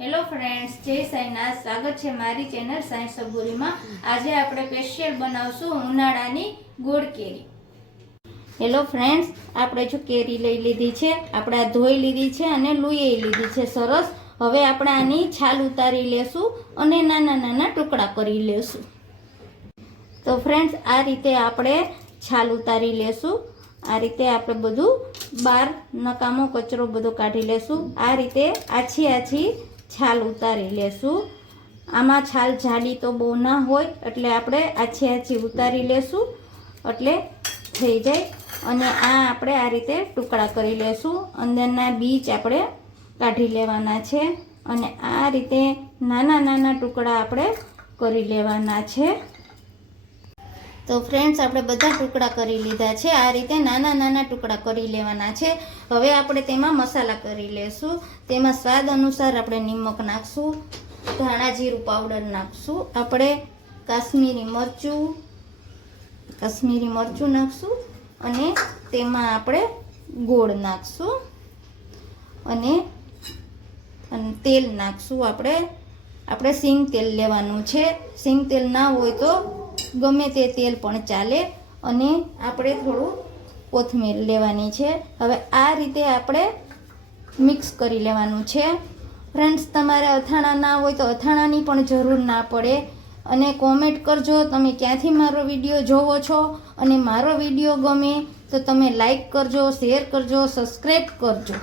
Hello friends, જય સાંઈનાથ. સ્વાગત છે મારી ચેનલ સાંઈ સબુરીમાં. આજે આપણે સ્પેશિયલ બનાવશું ઉનાળાની ગોળ કેરી. હેલો ફ્રેન્ડ્સ, આપણે જો કેરી લઈ લીધી છે, આપણે આ ધોઈ લીધી છે અને લૂઈ લીધી છે સરસ. હવે આપણે આની છાલ ઉતારી લેશું અને નાના નાના ટુકડા કરી લેશું. તો ફ્રેન્ડ્સ, આ રીતે આપણે છાલ ઉતારી લેશું. આ રીતે આપણે બધું બહાર નકામો કચરો બધો કાઢી લેશું. આ રીતે આછી આછી છાલ ઉતારી લેશું. આમાં છાલ જાડી તો બહુ ના હોય એટલે આપણે આછી આછી ઉતારી લેશું એટલે થઈ જાય. અને આ આપણે આ રીતે ટુકડા કરી લેશું. અંદરના બીજ આપણે કાઢી લેવાના છે અને આ રીતે નાના નાના ટુકડા આપણે કરી લેવાના છે. તો ફ્રેન્ડ્સ, આપણે બધા ટુકડા કરી લીધા છે. આ રીતે નાના નાના ટુકડા કરી લેવાના છે. હવે આપણે તેમાં મસાલા કરી લેશું. તેમાં સ્વાદ અનુસાર આપણે નિમક નાખશું, ધાણા જીરું પાવડર નાખશું, આપણે કાશ્મીરી મરચું નાખશું અને તેમાં આપણે ગોળ નાખશું અને તેલ નાખશું. આપણે સિંગ તેલ લેવાનું છે. સિંગ તેલ ના હોય તો ગમે તે તેલ પણ ચાલે. અને આપણે થોડું કોથમીર લેવાની છે. હવે આ રીતે આપણે મિક્સ કરી લેવાનું છે. ફ્રેન્ડ્સ, તમારે અથાણા ના હોય તો અથાણાની પણ જરૂર ના પડે. અને કોમેન્ટ કરજો તમે ક્યાંથી મારો વિડીયો જોવો છો, અને મારો વિડીયો ગમે તો તમે લાઈક કરજો, શેર કરજો, સબસ્ક્રાઈબ કરજો.